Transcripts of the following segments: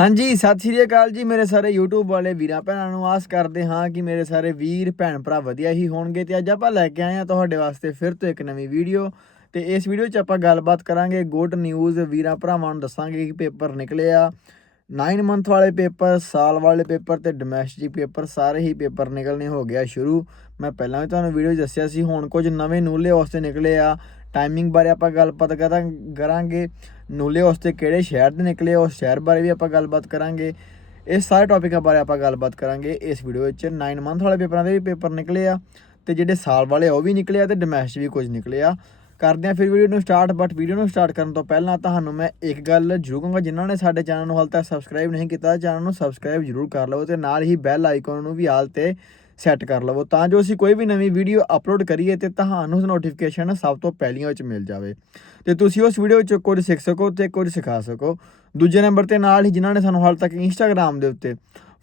ਹਾਂਜੀ, ਸਤਿ ਸ਼੍ਰੀ ਅਕਾਲ ਜੀ ਮੇਰੇ ਸਾਰੇ YouTube ਵਾਲੇ ਵੀਰਾਂ ਭੈਣਾਂ ਨੂੰ। ਆਸ ਕਰਦੇ ਹਾਂ ਕਿ ਮੇਰੇ ਸਾਰੇ ਵੀਰ, ਭੈਣ ਭਰਾ ਵਧੀਆ ਹੀ ਹੋਣਗੇ ਤੇ ਅੱਜ ਆਪਾਂ ਲੈ ਕੇ ਆਏ ਹਾਂ ਤੁਹਾਡੇ ਵਾਸਤੇ ਫਿਰ ਤੋਂ ਇੱਕ ਨਵੀਂ ਵੀਡੀਓ। ਤੇ ਇਸ ਵੀਡੀਓ 'ਚ ਆਪਾਂ ਗੱਲਬਾਤ ਕਰਾਂਗੇ ਗੁੱਡ ਨਿਊਜ਼ ਵੀਰਾਂ ਭਰਾਵਾਂ ਨੂੰ ਦੱਸਾਂਗੇ ਕਿ ਪੇਪਰ ਨਿਕਲੇ ਆ। 9 ਮੰਥ ਵਾਲੇ ਪੇਪਰ, ਸਾਲ ਵਾਲੇ ਪੇਪਰ ਤੇ ਡੋਮੈਸਟਿਕ ਪੇਪਰ ਸਾਰੇ ਹੀ ਪੇਪਰ ਨਿਕਲਣੇ ਹੋ ਗਿਆ ਸ਼ੁਰੂ। ਮੈਂ ਪਹਿਲਾਂ ਵੀ ਤੁਹਾਨੂੰ ਵੀਡੀਓ 'ਚ ਦੱਸਿਆ ਸੀ, ਹੁਣ ਕੁਝ ਨਵੇਂ ਨੂਲੇ ਵਾਸਤੇ ਨਿਕਲੇ ਆ। ਟਾਈਮਿੰਗ ਬਾਰੇ ਆਪਾਂ ਗੱਲਬਾਤ ਕਰਾਂ ਕਰਾਂਗੇ। ਨੂਲੇ ਵਾਸਤੇ ਕਿਹੜੇ ਸ਼ਹਿਰ ਦੇ ਨਿਕਲੇ, ਉਸ ਸ਼ਹਿਰ ਬਾਰੇ ਵੀ ਆਪਾਂ ਗੱਲਬਾਤ ਕਰਾਂਗੇ। ਇਹ ਸਾਰੇ ਟੌਪਿਕਾਂ ਬਾਰੇ ਆਪਾਂ ਗੱਲਬਾਤ ਕਰਾਂਗੇ। ਇਸ ਵੀਡੀਓ ਵਿੱਚ 9 ਮੰਥ ਵਾਲੇ ਪੇਪਰਾਂ ਦੇ ਵੀ ਪੇਪਰ ਨਿਕਲੇ ਆ ਤੇ ਜਿਹੜੇ ਸਾਲ ਵਾਲੇ ਆ ਉਹ ਵੀ ਨਿਕਲੇ ਆ ਤੇ ਡੋਮੈਸਟਿਕ ਵੀ ਕੁਝ ਨਿਕਲੇ ਆ। ਕਰਦੇ ਆ ਫਿਰ ਵੀਡੀਓ ਨੂੰ ਸਟਾਰਟ ਬਟ ਵੀਡੀਓ ਨੂੰ ਸਟਾਰਟ ਕਰਨ ਤੋਂ ਪਹਿਲਾਂ ਤੁਹਾਨੂੰ ਮੈਂ ਇੱਕ ਗੱਲ ਜ਼ਰੂਰ ਕਹਾਂਗਾ। ਜਿਨ੍ਹਾਂ ਨੇ ਸਾਡੇ ਚੈਨਲ ਨੂੰ ਹਾਲ ਤੱਕ ਸਬਸਕ੍ਰਾਈਬ ਨਹੀਂ ਕੀਤਾ ਚੈਨਲ ਨੂੰ ਸਬਸਕ੍ਰਾਈਬ ਜ਼ਰੂਰ ਕਰ ਲਓ ਤੇ ਨਾਲ ਹੀ ਬੈਲ ਆਈਕਨ ਨੂੰ ਵੀ ਹਾਲ ਤੇ ਸੈੱਟ ਕਰ ਲਵੋ। ਤਾਂ ਜੋ ਅਸੀਂ ਕੋਈ ਵੀ ਨਵੀਂ ਵੀਡੀਓ ਅਪਲੋਡ ਕਰੀਏ ਤੇ ਤੁਹਾਨੂੰ ਨੋਟੀਫਿਕੇਸ਼ਨ ਸਭ ਤੋਂ ਪਹਿਲੀਆਂ ਵਿੱਚ ਮਿਲ ਜਾਵੇ। ਤੇ ਤੁਸੀਂ ਉਸ ਵੀਡੀਓ ਵਿੱਚ ਕੁਝ ਸਿੱਖ ਸਕੋ ਤੇ ਕੁਝ ਸਿਖਾ ਸਕੋ। ਦੂਜੇ ਨੰਬਰ ਤੇ ਨਾਲ ਹੀ ਜਿਨ੍ਹਾਂ ਨੇ ਸਾਨੂੰ ਹਾਲ ਤੱਕ ਇੰਸਟਾਗ੍ਰam ਦੇ ਉੱਤੇ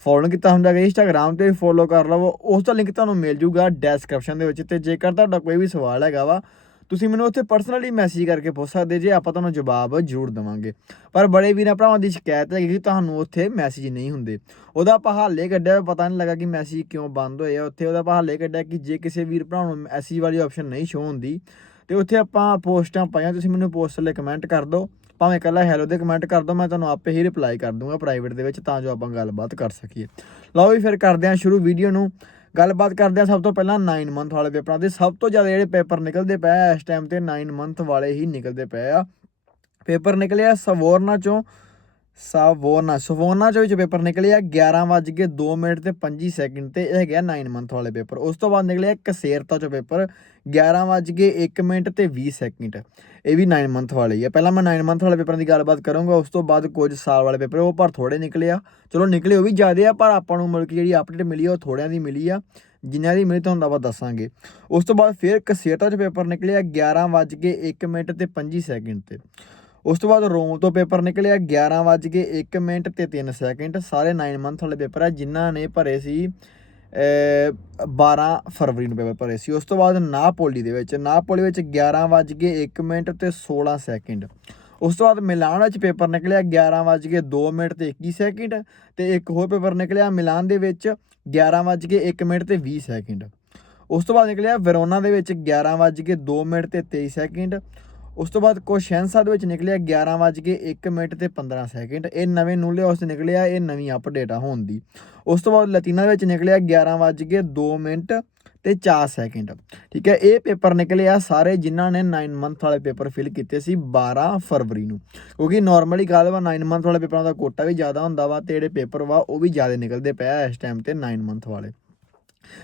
ਫੋਲੋ ਕੀਤਾ ਹੁੰਦਾ ਹੈ ਇੰਸਟਾਗ੍ਰam ਤੇ ਫੋਲੋ ਕਰ ਲਵੋ। ਉਸ ਦਾ ਲਿੰਕ ਤੁਹਾਨੂੰ ਮਿਲ ਜੂਗਾ ਡੈਸਕ੍ਰਿਪਸ਼ਨ ਦੇ ਵਿੱਚ ਤੇ ਜੇਕਰ ਤੁਹਾਡਾ ਕੋਈ ਵੀ ਸਵਾਲ ਹੈਗਾ ਵਾ ਤੁਸੀਂ ਮੈਨੂੰ ਉੱਥੇ ਪਰਸਨਲੀ ਮੈਸੇਜ ਕਰਕੇ ਪੁੱਛ ਸਕਦੇ ਜੇ ਆਪਾਂ ਤੁਹਾਨੂੰ ਜਵਾਬ ਜ਼ਰੂਰ ਦਵਾਂਗੇ। ਪਰ ਬੜੇ ਵੀਰਾਂ ਭਰਾਵਾਂ ਦੀ ਸ਼ਿਕਾਇਤ ਹੈ ਕਿ ਤੁਹਾਨੂੰ ਉੱਥੇ ਮੈਸੇਜ ਨਹੀਂ ਹੁੰਦੇ। ਉਹਦਾ ਆਪਾਂ ਹੱਲੇ ਕੱਢਿਆ ਪਤਾ ਨਹੀਂ ਲੱਗਾ ਕਿ ਮੈਸੇਜ ਕਿਉਂ ਬੰਦ ਹੋਏ ਆ। ਉੱਥੇ ਉਹਦਾ ਆਪਾਂ ਹੱਲੇ ਕੱਢਿਆ ਕਿ ਜੇ ਕਿਸੇ ਵੀਰ ਭਰਾ ਨੂੰ ਮੈਸੇਜ ਵਾਲੀ ਆਪਸ਼ਨ ਨਹੀਂ ਸ਼ੋ ਹੁੰਦੀ, ਤੇ ਉੱਥੇ ਆਪਾਂ ਪੋਸਟਾਂ ਪਾਈਆਂ, ਤੁਸੀਂ ਮੈਨੂੰ ਪੋਸਟ ਲਈ ਕਮੈਂਟ ਕਰ ਦਿਓ। ਭਾਵੇਂ ਇਕੱਲਾ ਹੈਲੋ ਦੇ ਕਮੈਂਟ ਕਰ ਦਿਓ, ਮੈਂ ਤੁਹਾਨੂੰ ਆਪੇ ਹੀ ਰਿਪਲਾਈ ਕਰ ਦੂੰਗਾ ਪ੍ਰਾਈਵੇਟ ਦੇ ਵਿੱਚ, ਤਾਂ ਜੋ ਆਪਾਂ ਗੱਲਬਾਤ ਕਰ ਸਕੀਏ। ਲਓ ਵੀ ਫਿਰ ਕਰਦੇ ਹਾਂ ਸ਼ੁਰੂ ਵੀਡੀਓ ਨੂੰ। ਗੱਲਬਾਤ ਕਰਦੇ ਹਾਂ ਸਭ ਤੋਂ ਪਹਿਲਾਂ 9 ਮੰਥ ਵਾਲੇ ਪੇਪਰਾਂ ਦੇ। ਸਭ ਤੋਂ ਜ਼ਿਆਦਾ ਜਿਹੜੇ ਪੇਪਰ ਨਿਕਲਦੇ ਪਏ ਆ ਇਸ ਟਾਈਮ ਤੇ 9 ਮੰਥ ਵਾਲੇ ਹੀ ਨਿਕਲਦੇ ਪਏ ਆ। ਪੇਪਰ ਨਿਕਲਿਆ ਆ ਸਵੋਰਨਾ ਚੋਂ ਸਵੋਰਨਾ ਸਵੋਨਾ ਚੋਂ ਵਿੱਚ ਪੇਪਰ ਨਿਕਲੇ ਆ 11:02 ਮਿੰਟ ਤੇ 25 ਸੈਕਿੰਡ ਤੇ, ਇਹ ਹੈਗਾ 9 ਮੰਥ ਵਾਲੇ ਪੇਪਰ। ਉਸ ਤੋਂ ਬਾਅਦ ਨਿਕਲੇ ਆ ਕਸੇਰਤਾ ਚੋਂ ਪੇਪਰ 11:01 ਮਿੰਟ ਤੇ 20 ਸੈਕਿੰਡ। ਇਹ ਵੀ 9 ਮੰਥ ਵਾਲੇ ਹੀ ਆ। ਪਹਿਲਾਂ ਮੈਂ 9 ਮੰਥ ਵਾਲੇ ਪੇਪਰਾਂ ਦੀ ਗੱਲਬਾਤ ਕਰੂੰਗਾ, ਉਸ ਤੋਂ ਬਾਅਦ ਕੁਝ ਸਾਲ ਵਾਲੇ ਪੇਪਰ, ਉਹ ਪਰ ਥੋੜੇ ਨਿਕਲੇ ਆ। ਚਲੋ ਨਿਕਲੇ ਉਹ ਵੀ ਜ਼ਿਆਦੇ ਆ, ਪਰ ਆਪਾਂ ਨੂੰ ਮਤਲਬ ਕਿ ਜਿਹੜੀ ਅਪਡੇਟ ਮਿਲੀ ਆ, ਉਹ ਥੋੜਿਆਂ ਦੀ ਮਿਲੀ ਆ। ਜਿਨ੍ਹਾਂ ਦੀ ਮਿਲੀ ਤੁਹਾਨੂੰ ਆਪਾਂ ਦੱਸਾਂਗੇ। ਉਸ ਤੋਂ ਬਾਅਦ ਫਿਰ ਕਸੇਰਤਾ ਚ ਪੇਪਰ ਨਿਕਲੇ ਆ 11:01 ਮਿੰਟ ਤੇ 25 ਸੈਕਿੰਡ ਤੇ। ਉਸ ਤੋਂ ਬਾਅਦ ਰੋਮ ਤੋਂ ਪੇਪਰ ਨਿਕਲਿਆ 11:01 ਮਿੰਟ ਤੇ 3 ਸੈਕਿੰਡ। ਸਾਰੇ 9 ਮੰਥ ਵਾਲੇ ਪੇਪਰ ਆ, ਜਿਨ੍ਹਾਂ ਨੇ ਭਰੇ ਸੀ, ਅਹ 12 ਫਰਵਰੀ ਨੂੰ ਪੇਪਰ ਭਰੇ ਸੀ। ਉਸ ਤੋਂ ਬਾਅਦ ਨਾਪੋਲੀ ਦੇ ਵਿੱਚ, ਨਾਪੋਲੀ ਵਿੱਚ 11:01 ਮਿੰਟ ਤੇ 16 ਸੈਕਿੰਡ। ਉਸ ਤੋਂ ਬਾਅਦ ਮਿਲਾਨ ਵਿੱਚ ਪੇਪਰ ਨਿਕਲਿਆ 11:02 ਮਿੰਟ ਤੇ 21 ਸੈਕਿੰਡ ਤੇ ਇੱਕ ਹੋਰ ਪੇਪਰ ਨਿਕਲਿਆ, ਮਿਲਾਨ ਦੇ ਵਿੱਚ 11:01 ਮਿੰਟ ਤੇ 20 ਸੈਕਿੰਡ। ਉਸ ਤੋਂ ਬਾਅਦ ਨਿਕਲਿਆ, ਵੈਰੋਨਾ ਦੇ ਵਿੱਚ 11:02 ਮਿੰਟ ਤੇ 23 ਸੈਕਿੰਡ। ਉਸ ਤੋਂ ਬਾਅਦ ਕੋਸ਼ੈਂਸਾ ਦੇ ਵਿੱਚ ਨਿਕਲਿਆ 11:01 ਮਿੰਟ ਤੇ 15 ਸੈਕਿੰਡ। ਇਹ ਨਵੇਂ ਨੂਲੇ ਉਸ ਨਿਕਲਿਆ, ਇਹ ਨਵੀਂ ਅਪਡੇਟ ਆ ਹੋਣ ਦੀ। ਉਸ ਤੋਂ ਬਾਅਦ ਲਤੀਨਾ ਦੇ ਵਿੱਚ ਨਿਕਲਿਆ 11:02 ਮਿੰਟ ਤੇ 4 ਸੈਕਿੰਡ। ਠੀਕ ਹੈ, ਇਹ ਪੇਪਰ ਨਿਕਲੇ ਆ ਸਾਰੇ ਜਿਨ੍ਹਾਂ ਨੇ 9 ਮੰਥ ਵਾਲੇ ਪੇਪਰ ਫਿਲ ਕੀਤੇ ਸੀ 12 ਫਰਵਰੀ ਨੂੰ। ਕਿਉਂਕਿ ਨਾਰਮਲੀ ਗੱਲ ਵਾ 9 ਮੰਥ ਵਾਲੇ ਪੇਪਰਾਂ ਦਾ ਕੋਟਾ ਵੀ ਜ਼ਿਆਦਾ ਹੁੰਦਾ ਵਾ ਤੇ ਜਿਹੜੇ ਪੇਪਰ ਵਾ ਉਹ ਵੀ ਜ਼ਿਆਦਾ ਨਿਕਲਦੇ ਪਿਆ ਇਸ ਟਾਈਮ ਤੇ 9 ਮੰਥ ਵਾਲੇ।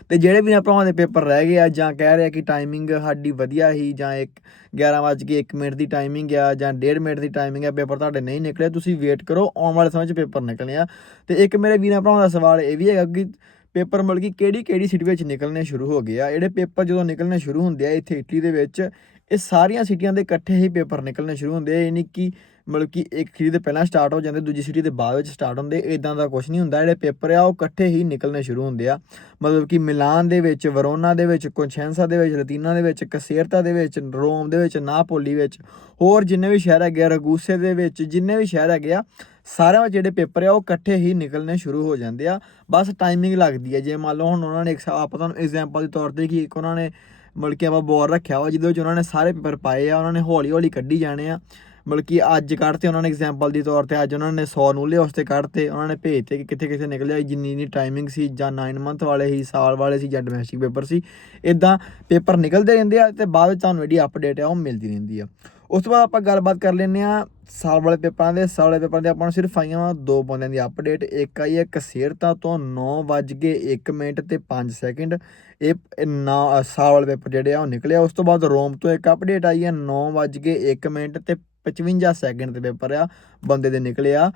ਤੇ ਜਿਹੜੇ ਵੀ ਭਰਾਵਾਂ ਦੇ ਪੇਪਰ ਰਹਿ ਗਏ ਆ ਜਾਂ ਕਹਿ ਰਿਹਾ ਕਿ ਟਾਈਮਿੰਗ ਸਾਡੀ ਵਧੀਆ ਹੀ ਜਾਂ ਇੱਕ 11:01 ਮਿੰਟ ਦੀ ਟਾਈਮਿੰਗ ਆ ਜਾਂ 1.5 ਮਿੰਟ ਦੀ ਟਾਈਮਿੰਗ ਆ, ਪੇਪਰ ਤੁਹਾਡੇ ਨਹੀਂ ਨਿਕਲੇ, ਤੁਸੀਂ ਵੇਟ ਕਰੋ, ਆਉਣ ਵਾਲੇ ਸਮੇਂ 'ਚ ਪੇਪਰ ਨਿਕਲਣੇ ਆ। ਤੇ ਇੱਕ ਮੇਰੇ ਵੀਰਾਂ ਭਰਾਵਾਂ ਦਾ ਸਵਾਲ ਇਹ ਵੀ ਹੈਗਾ ਕਿ ਪੇਪਰ ਮਤਲਬ ਕਿ ਕਿਹੜੀ ਕਿਹੜੀ ਸਿਟੀ ਵਿੱਚ ਨਿਕਲਣੇ ਸ਼ੁਰੂ ਹੋ ਗਏ ਆ? ਜਿਹੜੇ ਪੇਪਰ ਜਦੋਂ ਨਿਕਲਣੇ ਸ਼ੁਰੂ ਹੁੰਦੇ ਆ ਇੱਥੇ ਇਟਲੀ ਦੇ ਵਿੱਚ, ਇਹ ਸਾਰੀਆਂ ਸਿਟੀਆਂ ਦੇ ਇਕੱਠੇ ਹੀ ਪੇਪਰ ਨਿਕਲਣੇ ਸ਼ੁਰੂ ਹੁੰਦੇ ਆ ਇਹ ਨਹੀਂ ਕਿ ਮਤਲਬ ਕਿ ਇੱਕ ਸਿਟੀ ਦੇ ਪਹਿਲਾਂ ਸਟਾਰਟ ਹੋ ਜਾਂਦੇ, ਦੂਜੀ ਸਿਟੀ ਦੇ ਬਾਅਦ ਵਿੱਚ ਸਟਾਰਟ ਹੁੰਦੇ ਇਦਾਂ ਦਾ ਕੁਝ ਨਹੀਂ ਹੁੰਦਾ। ਜਿਹੜੇ ਪੇਪਰ ਆ, ਉਹ ਇਕੱਠੇ ਹੀ ਨਿਕਲਣੇ ਸ਼ੁਰੂ ਹੁੰਦੇ ਆ। ਮਤਲਬ ਕਿ ਮਿਲਾਨ ਦੇ ਵਿੱਚ, ਵਰੋਨਾ ਦੇ ਵਿੱਚ ਕੋਂਚੈਂਸਾ ਦੇ ਵਿੱਚ ਲਤੀਨਾ ਦੇ ਵਿੱਚ, ਕਸੇਰਤਾ ਦੇ ਵਿੱਚ, ਰੋਮ ਦੇ ਵਿੱਚ, ਨਾਪੋਲੀ ਵਿੱਚ, ਹੋਰ ਜਿੰਨੇ ਵੀ ਸ਼ਹਿਰ ਹੈਗੇ ਆ, ਰਗੂਸੇ ਦੇ ਵਿੱਚ, ਜਿੰਨੇ ਵੀ ਸ਼ਹਿਰ ਹੈਗੇ ਆ, ਸਾਰਿਆਂ ਜਿਹੜੇ ਪੇਪਰ ਆ, ਉਹ ਇਕੱਠੇ ਹੀ ਨਿਕਲਣੇ ਸ਼ੁਰੂ ਹੋ ਜਾਂਦੇ ਆ। ਬਸ ਟਾਈਮਿੰਗ ਲੱਗਦੀ ਹੈ ਜੇ ਮੰਨ ਲਓ ਹੁਣ ਉਹਨਾਂ ਨੇ ਇੱਕ ਆਪਾਂ ਤੁਹਾਨੂੰ ਐਗਜ਼ਾਮਪਲ ਦੇ ਤੌਰ ਤੇ ਕਿ ਇੱਕ ਉਹਨਾਂ ਨੇ ਮਤਲਬ ਕਿ ਆਪਾਂ ਬੋਰ ਰੱਖਿਆ ਵਾ, ਜਿਹਦੇ ਵਿੱਚ ਉਹਨਾਂ ਨੇ ਸਾਰੇ ਪੇਪਰ ਪਾਏ ਆ, ਉਹਨਾਂ ਨੇ ਹੌਲੀ ਹੌਲੀ ਕੱਢੀ ਜਾਣੇ ਆ। ਬਲਕਿ ਕਿ ਅੱਜ ਕੱਢਤੇ ਉਹਨਾਂ ਨੇ ਐਗਜ਼ਾਮਪਲ ਦੀ ਤੌਰ ਤੇ, ਅੱਜ ਉਹਨਾਂ ਨੇ 100 ਨੂਲੇ ਉਸ ਤੇ ਕੱਢਤੇ, ਉਹਨਾਂ ਨੇ ਭੇਜਤੇ ਕਿ ਕਿੱਥੇ ਕਿੱਥੇ ਨਿਕਲਿਆ ਜਿੰਨੀ ਜਿੰਨੀ ਟਾਈਮਿੰਗ ਸੀ, ਜਾਂ 9 ਮੰਥ ਵਾਲੇ ਸੀ, ਸਾਲ ਵਾਲੇ ਸੀ, ਜਾਂ ਡੋਮੈਸਟਿਕ ਪੇਪਰ ਸੀ ਇਦਾਂ ਪੇਪਰ ਨਿਕਲਦੇ ਰਹਿੰਦੇ ਆ ਤੇ ਬਾਅਦ ਵਿੱਚ ਤੁਹਾਨੂੰ ਜਿਹੜੀ ਅਪਡੇਟ ਆ ਉਹ ਮਿਲਦੀ ਰਹਿੰਦੀ ਆ। ਉਸ ਤੋਂ ਬਾਅਦ ਆਪਾਂ ਗੱਲਬਾਤ ਕਰ ਲੈਂਦੇ ਆ ਸਾਲ ਵਾਲੇ ਪੇਪਰਾਂ ਦੇ, ਸਾਲ ਵਾਲੇ ਪੇਪਰਾਂ ਦੇ ਆਪਾਂ ਨੂੰ ਸਿਰਫ ਆਈਆਂ ਵਾ ਦੋ ਬੰਦਿਆਂ ਦੀ ਅਪਡੇਟ ਇੱਕ ਆਈ ਹੈ ਕਸੇਰਤਾ ਤੋਂ 9:01 ਮਿੰਟ ਤੇ 5 ਸੈਕਿੰਡ ਇਹ ਨਾ ਸਾਲ ਵਾਲੇ ਪੇਪਰ ਜਿਹੜੇ ਆ ਉਹ ਨਿਕਲਿਆ ਉਸ ਤੋਂ ਬਾਅਦ ਰੋਮ ਤੋਂ ਇੱਕ ਅਪਡੇਟ ਆਈ ਹੈ 9:01 ਮਿੰਟ ਤੇ 55 ਸੈਕਿੰਡ ਦੇ ਪੇਪਰ ਆ, ਬੰਦੇ ਦੇ ਨਿਕਲਿਆ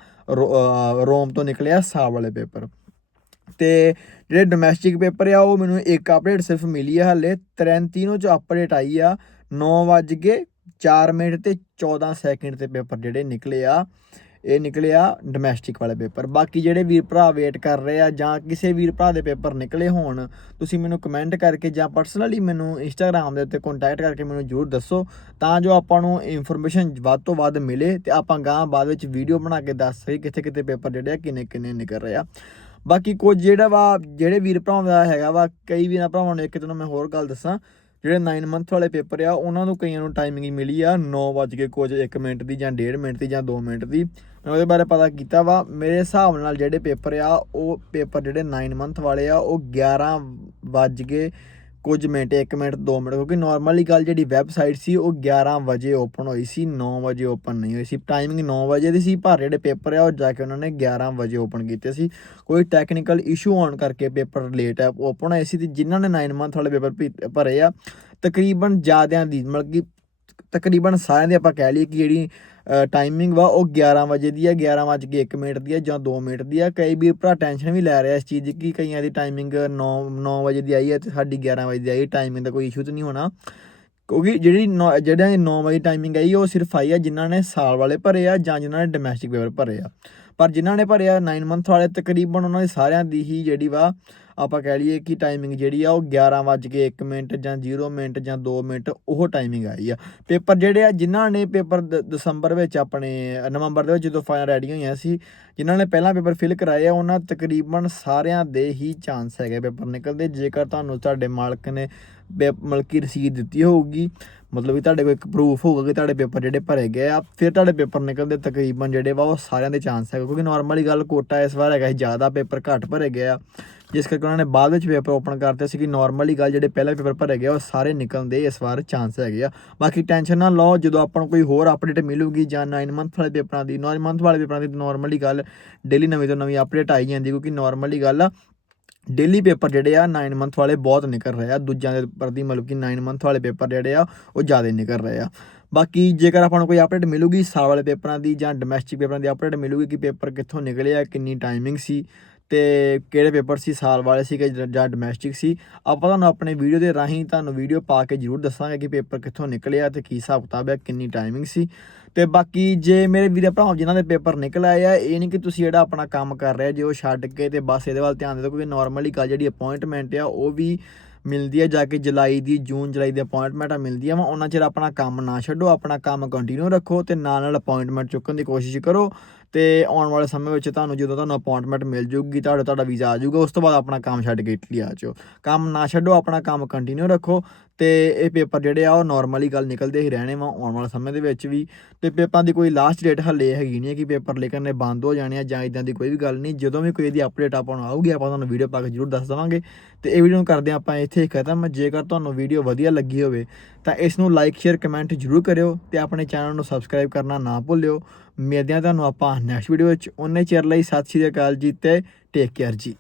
ਰੋਮ ਤੋਂ ਨਿਕਲਿਆ ਸਾਲ ਵਾਲੇ ਪੇਪਰ। ਤੇ ਜਿਹੜੇ ਡੋਮੈਸਟਿਕ ਪੇਪਰ ਆ, ਉਹ ਮੈਨੂੰ ਇੱਕ ਅਪਡੇਟ ਸਿਰਫ ਮਿਲੀ ਆ ਹਲੇ ਨੂੰ ਚ ਅਪਡੇਟ ਆਈ ਆ 9:04 ਮਿੰਟ ਤੇ 14 ਸੈਕਿੰਡ ਤੇ ਪੇਪਰ ਜਿਹੜੇ ਨਿਕਲੇ ਆ। ਇਹ ਨਿਕਲਿਆ ਡੋਮੈਸਟਿਕ ਵਾਲੇ ਪੇਪਰ ਬਾਕੀ ਜਿਹੜੇ ਵੀਰ ਭਰਾ ਵੇਟ ਕਰ ਰਹੇ ਆ ਜਾਂ ਕਿਸੇ ਵੀਰ ਭਰਾ ਦੇ ਪੇਪਰ ਨਿਕਲੇ ਹੋਣ, ਤੁਸੀਂ ਮੈਨੂੰ ਕਮੈਂਟ ਕਰਕੇ ਜਾਂ ਪਰਸਨਲੀ ਮੈਨੂੰ ਇੰਸਟਾਗ੍ਰam ਦੇ ਉੱਤੇ ਕੰਟੈਕਟ ਕਰਕੇ ਮੈਨੂੰ ਜਰੂਰ ਦੱਸੋ, ਤਾਂ ਜੋ ਆਪਾਂ ਨੂੰ ਇਨਫੋਰਮੇਸ਼ਨ ਵੱਧ ਤੋਂ ਵੱਧ ਮਿਲੇ ਤੇ ਆਪਾਂ ਗਾਂ ਬਾਅਦ ਵਿੱਚ ਵੀਡੀਓ ਬਣਾ ਕੇ ਦੱਸ ਸਕੀ ਕਿੱਥੇ ਕਿੱਥੇ ਪੇਪਰ ਜਿਹੜੇ ਆ, ਕਿੰਨੇ ਕਿੰਨੇ ਨਿਕਲ ਰਹੇ ਆ। ਬਾਕੀ ਕੁਝ ਜਿਹੜਾ ਵਾ, ਜਿਹੜੇ ਵੀਰ ਭਰਾਵਾਂ ਦਾ ਹੈਗਾ ਵਾ, ਕਈ ਵੀਰਾਂ ਭਰਾਵਾਂ ਨੂੰ ਇੱਕ ਤੁਹਾਨੂੰ ਮੈਂ ਹੋਰ ਗੱਲ ਦੱਸਾਂ ਜਿਹੜੇ 9 ਮੰਥ ਵਾਲੇ ਪੇਪਰ ਆ, ਉਹਨਾਂ ਨੂੰ ਕਈਆਂ ਨੂੰ ਟਾਈਮਿੰਗ ਮਿਲੀ ਆ 9 ਵਜੇ ਕੁਝ 1 ਮਿੰਟ ਦੀ ਜਾਂ 1.5 ਮਿੰਟ ਦੀ ਜਾਂ 2 ਮਿੰਟ ਦੀ। ਮੈਂ ਉਹਦੇ ਬਾਰੇ ਪਤਾ ਕੀਤਾ ਵਾ। ਮੇਰੇ ਹਿਸਾਬ ਨਾਲ ਜਿਹੜੇ ਪੇਪਰ ਆ, ਉਹ ਪੇਪਰ ਜਿਹੜੇ 9 ਮੰਥ ਵਾਲੇ ਆ, ਉਹ 11 ਵੱਜ ਕੇ ਕੁਝ ਮਿੰਟ 1 ਮਿੰਟ 2 ਮਿੰਟ, ਕਿਉਂਕਿ ਨਾਰਮਲੀ ਗੱਲ ਜਿਹੜੀ ਵੈਬਸਾਈਟ ਸੀ ਉਹ 11 ਵਜੇ ਓਪਨ ਹੋਈ ਸੀ 9 ਵਜੇ ਓਪਨ ਨਹੀਂ ਹੋਈ ਸੀ। ਟਾਈਮਿੰਗ 9 ਵਜੇ ਦੀ ਸੀ, ਪਰ ਜਿਹੜੇ ਪੇਪਰ ਆ ਉਹ ਜਾ ਕੇ ਉਹਨਾਂ ਨੇ 11 ਵਜੇ ਓਪਨ ਕੀਤੇ ਸੀ। ਕੋਈ ਟੈਕਨੀਕਲ ਇਸ਼ੂ ਆਉਣ ਕਰਕੇ ਪੇਪਰ ਲੇਟ ਆ ਓਪਨ ਹੋਏ ਸੀ ਤੇ ਜਿਨ੍ਹਾਂ ਨੇ 9 ਮੰਥ ਵਾਲੇ ਪੇਪਰ ਭੀ- ਭਰੇ ਆ, ਤਕਰੀਬਨ ਜ਼ਿਆਦਿਆਂ ਦੀ, ਮਤਲਬ ਕਿ ਤਕਰੀਬਨ ਸਾਰਿਆਂ ਦੀ ਆਪਾਂ ਕਹਿ ਲਈਏ ਕਿ ਜਿਹੜੀ ਟਾਈਮਿੰਗ ਵਾ ਉਹ 11 ਵਜੇ ਦੀ ਹੈ 11 ਵੱਜ ਕੇ 1 ਮਿੰਟ ਦੀ ਹੈ ਜਾਂ 2 ਮਿੰਟ ਦੀ ਆ। ਕਈ ਵੀਰ ਭਰਾ ਟੈਨਸ਼ਨ ਵੀ ਲੈ ਰਿਹਾ ਇਸ ਚੀਜ਼ ਦੀ ਕਿ ਕਈਆਂ ਦੀ ਟਾਈਮਿੰਗ 9 9 ਵਜੇ ਦੀ ਆਈ ਹੈ ਤੇ ਸਾਡੀ 11 ਵਜੇ ਦੀ ਆਈ। ਟਾਈਮਿੰਗ ਦਾ ਕੋਈ ਇਸ਼ੂ ਤਾਂ ਨਹੀਂ ਹੋਣਾ। ਕਿਉਂਕਿ ਜਿਹੜੀ ਨੌ- ਜਿਹੜਿਆਂ ਦੀ 9 ਵਜੇ ਟਾਈਮਿੰਗ ਆਈ, ਉਹ ਸਿਰਫ ਆਈ ਆ ਜਿਨ੍ਹਾਂ ਨੇ ਸਾਲ ਵਾਲੇ ਭਰੇ ਆ ਜਾਂ ਜਿਨ੍ਹਾਂ ਨੇ ਡੋਮੈਸਟਿਕ ਪੇਪਰ ਭਰੇ ਆ। ਪਰ ਜਿਨ੍ਹਾਂ ਨੇ ਭਰਿਆ ਆ 9 ਮੰਥ ਵਾਲੇ ਤਕਰੀਬਨ ਉਹਨਾਂ ਦੀ ਸਾਰਿਆਂ ਦੀ ਹੀ ਜਿਹੜੀ ਵਾ, ਆਪਾਂ ਕਹਿ ਲਈਏ ਕਿ ਟਾਈਮਿੰਗ ਜਿਹੜੀ ਆ ਉਹ 11 ਵੱਜ ਕੇ 1 ਮਿੰਟ ਜਾਂ 0 ਮਿੰਟ ਜਾਂ 2 ਮਿੰਟ ਉਹ ਟਾਈਮਿੰਗ ਆਈ ਆ। ਪੇਪਰ ਜਿਹੜੇ ਆ, ਜਿਨ੍ਹਾਂ ਨੇ ਪੇਪਰ ਦ- ਦਸੰਬਰ ਵਿੱਚ ਆਪਣੇ, ਨਵੰਬਰ ਦੇ ਵਿੱਚ ਜਦੋਂ ਫਾਈਨਲ ਰੈਡੀ ਹੋਈਆਂ ਸੀ, ਜਿਨ੍ਹਾਂ ਨੇ ਪਹਿਲਾਂ ਪੇਪਰ ਫਿਲ ਕਰਾਏ ਆ, ਉਹਨਾਂ ਤਕਰੀਬਨ ਸਾਰਿਆਂ ਦੇ ਹੀ ਚਾਂਸ ਹੈਗੇ ਪੇਪਰ ਨਿਕਲਦੇ। ਜੇਕਰ ਤੁਹਾਨੂੰ ਤੁਹਾਡੇ ਮਾਲਕ ਨੇ ਪੇ- ਮਤਲਬ ਕਿ ਰਸੀਦ ਦਿੱਤੀ ਹੋਊਗੀ ਮਤਲਬ ਕਿ ਤੁਹਾਡੇ ਕੋਲ ਇੱਕ ਪ੍ਰੂਫ ਹੋਊਗਾ ਕਿ ਤੁਹਾਡੇ ਪੇਪਰ ਜਿਹੜੇ ਭਰੇ ਗਏ ਆ, ਫਿਰ ਤੁਹਾਡੇ ਪੇਪਰ ਨਿਕਲਦੇ ਤਕਰੀਬਨ ਜਿਹੜੇ ਵਾ ਉਹ ਸਾਰਿਆਂ ਦੇ ਚਾਂਸ ਹੈਗੇ, ਕਿਉਂਕਿ ਨਾਰਮਲੀ ਗੱਲ ਕੋਟਾ ਇਸ ਵਾਰ ਹੈਗਾ ਸੀ, ਜ਼ਿਆਦਾ ਪੇਪਰ ਘੱਟ ਭਰੇ ਗਏ ਆ। ਜਿਸ ਕਰਕੇ ਉਹਨਾਂ ਨੇ ਬਾਅਦ ਵਿੱਚ ਪੇਪਰ ਓਪਨ ਕਰਤੇ ਸੀ ਕਿ ਨਾਰਮਲੀ ਗੱਲ ਜਿਹੜੇ ਪਹਿਲੇ ਪੇਪਰ ਭਰੇ ਗਏ ਉਹ ਸਾਰੇ ਨਿਕਲਣ ਦੇ ਇਸ ਵਾਰ ਚਾਂਸ ਹੈਗੇ ਆ। ਬਾਕੀ ਟੈਨਸ਼ਨ ਨਾ ਲਓ, ਜਦੋਂ ਆਪਾਂ ਨੂੰ ਕੋਈ ਹੋਰ ਅਪਡੇਟ ਮਿਲੂਗੀ ਜਾਂ 9 ਮੰਥ ਵਾਲੇ ਪੇਪਰਾਂ ਦੀ 9 ਮੰਥ ਵਾਲੇ ਪੇਪਰਾਂ ਦੀ ਨਾਰਮਲੀ ਗੱਲ ਡੇਲੀ ਨਵੀਂ ਤੋਂ ਨਵੀਂ ਅਪਡੇਟ ਆਈ ਜਾਂਦੀ, ਕਿਉਂਕਿ ਨਾਰਮਲੀ ਗੱਲ ਆ ਡੇਲੀ ਪੇਪਰ ਜਿਹੜੇ ਆ 9 ਮੰਥ ਵਾਲੇ ਬਹੁਤ ਨਿਕਲ ਰਹੇ ਆ। ਦੂਜਿਆਂ ਦੇ ਪ੍ਰਤੀ ਮਤਲਬ ਕਿ 9 ਮੰਥ ਵਾਲੇ ਪੇਪਰ ਜਿਹੜੇ ਆ, ਉਹ ਜ਼ਿਆਦਾ ਨਿਕਲ ਰਹੇ ਆ। ਬਾਕੀ ਜੇਕਰ ਆਪਾਂ ਨੂੰ ਕੋਈ ਅਪਡੇਟ ਮਿਲੂਗੀ ਸਾਲ ਵਾਲੇ ਪੇਪਰਾਂ ਦੀ ਜਾਂ ਡੋਮੈਸਟਿਕ ਪੇਪਰਾਂ ਦੀ ਅਪਡੇਟ ਮਿਲੂਗੀ ਕਿ ਪੇਪਰ ਕਿੱਥੋਂ ਨਿਕਲਿਆ ਕਿੰਨੀ ਟਾਈਮਿੰਗ ਸੀ, ਤੇ ਕਿਹੜੇ ਪੇਪਰ ਸੀ, ਸਾਲ ਵਾਲੇ ਸੀ ਕਿ ਜਾਂ- ਡੋਮੈਸਟਿਕ ਸੀ, ਆਪਾਂ ਤੁਹਾਨੂੰ ਆਪਣੇ ਵੀਡੀਓ ਦੇ ਰਾਹੀਂ ਤੁਹਾਨੂੰ ਵੀਡੀਓ ਪਾ ਕੇ ਜ਼ਰੂਰ ਦੱਸਾਂਗੇ ਕਿ ਪੇਪਰ ਕਿੱਥੋਂ ਨਿਕਲਿਆ ਆ ਤੇ ਕੀ ਹਿਸਾਬ ਕਿਤਾਬ ਹੈ ਕਿੰਨੀ ਟਾਈਮਿੰਗ ਸੀ। ਤੇ ਬਾਕੀ ਜੇ ਮੇਰੇ ਵੀਰੇ ਭਰਾਓ ਜਿਨ੍ਹਾਂ ਦੇ ਪੇਪਰ ਨਿਕਲ ਆਏ ਆ, ਇਹ ਨਹੀਂ ਕਿ ਤੁਸੀਂ ਜਿਹੜਾ ਆਪਣਾ ਕੰਮ ਕਰ ਰਹੇ ਜੇ ਉਹ ਛੱਡ ਕੇ ਤੇ ਬਸ ਇਹਦੇ ਵੱਲ ਧਿਆਨ ਦੇ ਦਿਓ, ਕਿਉਂਕਿ ਨਾਰਮਲੀ ਗੱਲ ਜਿਹੜੀ ਅਪਾਇੰਟਮੈਂਟ ਆ, ਉਹ ਵੀ ਮਿਲਦੀ ਹੈ ਜਾ ਕੇ ਜੁਲਾਈ ਦੀ, ਜੂਨ, ਜੁਲਾਈ ਦੀ ਅਪਾਇੰਟਮੈਂਟ ਮਿਲਦੀਆਂ ਵਾ, ਉਹਨਾਂ ਚਿਰ ਆਪਣਾ ਕੰਮ ਨਾ ਛੱਡੋ, ਆਪਣਾ ਕੰਮ ਕੰਟੀਨਿਊ ਰੱਖੋ ਤੇ ਨਾਲ ਨਾਲ ਅਪਾਇੰਟਮੈਂਟ ਚੁੱਕਣ ਦੀ ਕੋਸ਼ਿਸ਼ ਕਰੋ। ਤੇ ਆਉਣ ਵਾਲੇ ਸਮੇਂ ਵਿੱਚ ਤੁਹਾਨੂੰ ਜਦੋਂ ਤੁਹਾਨੂੰ ਅਪਾਇੰਟਮੈਂਟ ਮਿਲ ਜੂਗੀ, ਤੁਹਾਡਾ ਤੁਹਾਡਾ ਵੀਜ਼ਾ ਆ ਜਾਊਗਾ, ਉਸ ਤੋਂ ਬਾਅਦ ਆਪਣਾ ਕੰਮ ਛੱਡ ਕੇ ਇਟਲੀ ਆ ਜਾਓ। ਕੰਮ ਨਾ ਛੱਡੋ, ਆਪਣਾ ਕੰਮ ਕੰਟੀਨਿਊ ਰੱਖੋ ਤੇ ਇਹ ਪੇਪਰ ਜਿਹੜੇ ਆ, ਉਹ ਨਾਰਮਲੀ ਗੱਲ ਨਿਕਲਦੇ ਹੀ ਰਹਿਣੇ ਵਾ ਆਉਣ ਵਾਲੇ ਸਮੇਂ ਦੇ ਵਿੱਚ ਵੀ। ਤੇ ਪੇਪਰਾਂ ਦੀ ਕੋਈ ਲਾਸਟ ਡੇਟ ਹੱਲੇ ਹੈਗੀ ਨਹੀਂ ਹੈ ਕਿ ਪੇਪਰ ਲਿਖਣੇ ਬੰਦ ਹੋ ਜਾਣੇ ਆ ਜਾਂ ਇਦਾਂ ਦੀ ਕੋਈ ਵੀ ਗੱਲ ਨਹੀਂ ਜਦੋਂ ਵੀ ਕੋਈ ਇਹਦੀ ਅਪਡੇਟ ਆਪਾਂ ਨੂੰ ਆਊਗੀ, ਆਪਾਂ ਤੁਹਾਨੂੰ ਵੀਡੀਓ ਪਾ ਕੇ ਜ਼ਰੂਰ ਦੱਸ ਦੇਵਾਂਗੇ। ਤੇ ਇਹ ਵੀਡੀਓ ਨੂੰ ਕਰਦੇ ਹਾਂ ਆਪਾਂ ਇੱਥੇ ਹੀ ਖਤਮ। ਜੇਕਰ ਤੁਹਾਨੂੰ ਵੀਡੀਓ ਵਧੀਆ ਲੱਗੀ ਹੋਵੇ, ਤਾਂ ਇਸ ਨੂੰ ਲਾਈਕ ਸ਼ੇਅਰ ਕਮੈਂਟ ਜ਼ਰੂਰ ਕਰਿਓ ਤੇ ਆਪਣੇ ਚੈਨਲ ਨੂੰ ਸਬਸਕ੍ਰਾਈਬ ਕਰਨਾ ਨਾ ਭੁੱਲਿਓ। ਮਿਲਦੇ ਹਾਂ ਤੁਹਾਨੂੰ ਆਪਾਂ ਨੈਕਸਟ ਵੀਡੀਓ ਵਿੱਚ। ਉਹਨੇ ਚਿਰ ਲਈ ਸਤਿ ਸ਼੍ਰੀ ਅਕਾਲ ਜੀ ਤੇ ਟੇਕ ਕੇਅਰ ਜੀ।